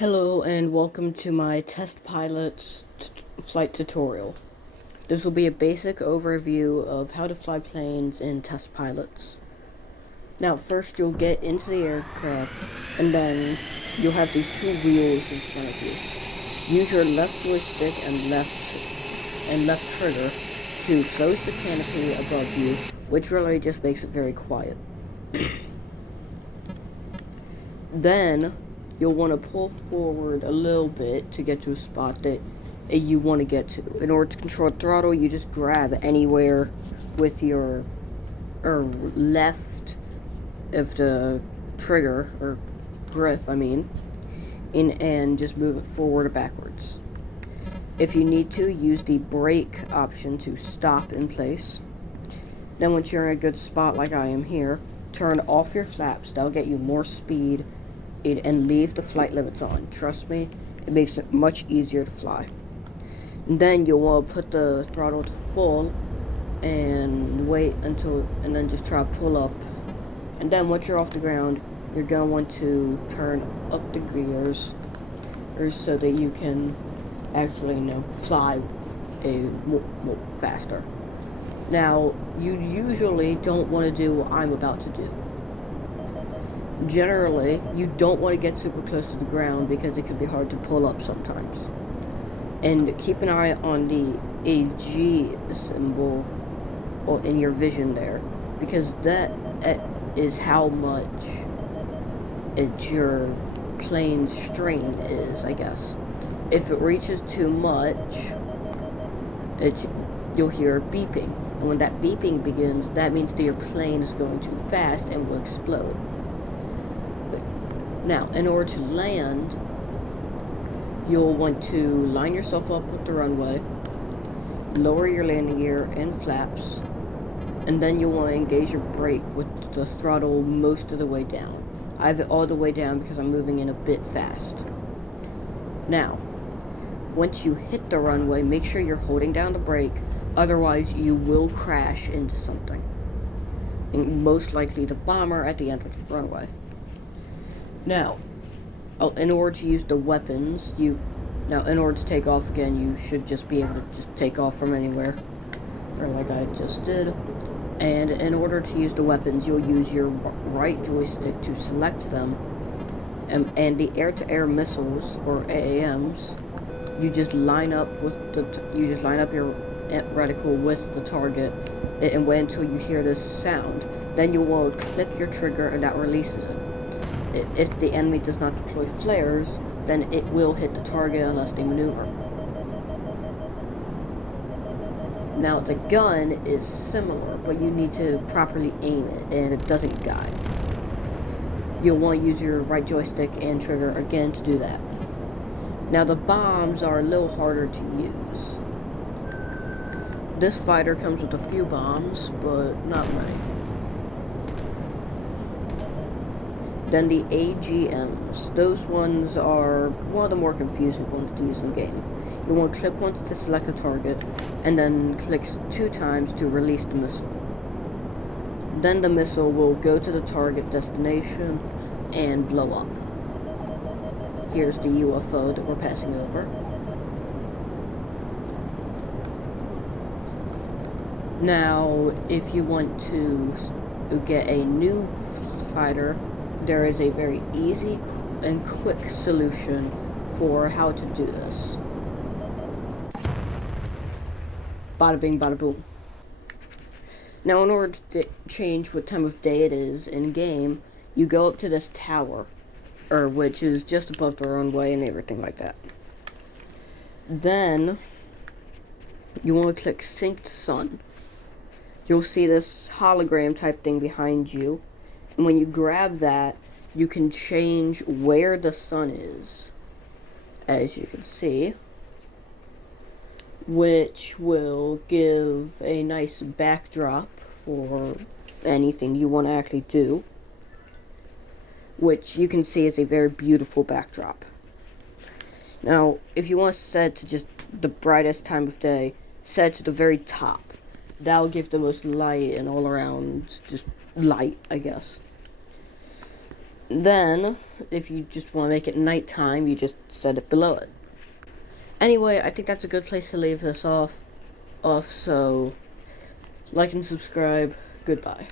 Hello and welcome to my test pilot's flight tutorial. This will be a basic overview of how to fly planes in test pilots. Now first you'll get into the aircraft and then you'll have these two wheels in front of you. Use your left joystick and left trigger to close the canopy above you, which really just makes it very quiet. Then you'll want to pull forward a little bit to get to a spot that you want to get to. In order to control the throttle, you just grab anywhere with your left of the trigger, or grip, and just move it forward or backwards. If you need to, use the brake option to stop in place. Then once you're in a good spot like I am here, turn off your flaps. That'll get you more speed and leave the flight limits on. Trust me, it makes it much easier to fly. And then you'll want to put the throttle to full and wait until, and then just try to pull up. And then once you're off the ground, you're going to want to turn up the gears so that you can actually, fly faster. Now, you usually don't want to do what I'm about to do. Generally, you don't want to get super close to the ground because it can be hard to pull up sometimes. And keep an eye on the AG symbol in your vision there, because that is how much your plane's strain is, I guess. If it reaches too much, you'll hear beeping. And when that beeping begins, that means that your plane is going too fast and will explode. Now, in order to land, you'll want to line yourself up with the runway, lower your landing gear and flaps, and then you'll want to engage your brake with the throttle most of the way down. I have it all the way down because I'm moving in a bit fast. Now, once you hit the runway, make sure you're holding down the brake, otherwise you will crash into something. And most likely the bomber at the end of the runway. Now, in order to use the weapons, in order to take off again, you should just be able to just take off from anywhere, or like I just did. And in order to use the weapons, you'll use your right joystick to select them, and the air-to-air missiles, or AAMs, you just line up your reticle with the target, and wait until you hear this sound. Then you will click your trigger, and that releases it. If the enemy does not deploy flares, then it will hit the target unless they maneuver. Now, the gun is similar, but you need to properly aim it, and it doesn't guide. You'll want to use your right joystick and trigger again to do that. Now, the bombs are a little harder to use. This fighter comes with a few bombs, but not many. Then the AGMs. Those ones are one of the more confusing ones to use in the game. You'll want to click once to select a target, and then click 2 times to release the missile. Then the missile will go to the target destination and blow up. Here's the UFO that we're passing over. Now, if you want to get a new fighter, there is a very easy and quick solution for how to do this. Bada bing, bada boom. Now, in order to change what time of day it is in game, you go up to this tower, which is just above the runway and everything like that. Then, you want to click Sync to Sun. You'll see this hologram type thing behind you. And when you grab that, you can change where the sun is, as you can see, which will give a nice backdrop for anything you want to actually do, which you can see is a very beautiful backdrop. Now, if you want to set it to just the brightest time of day, set it to the very top. That'll give the most light and all around just light, I guess. Then, if you just want to make it nighttime, you just set it below it. Anyway, I think that's a good place to leave this off. So, like and subscribe. Goodbye.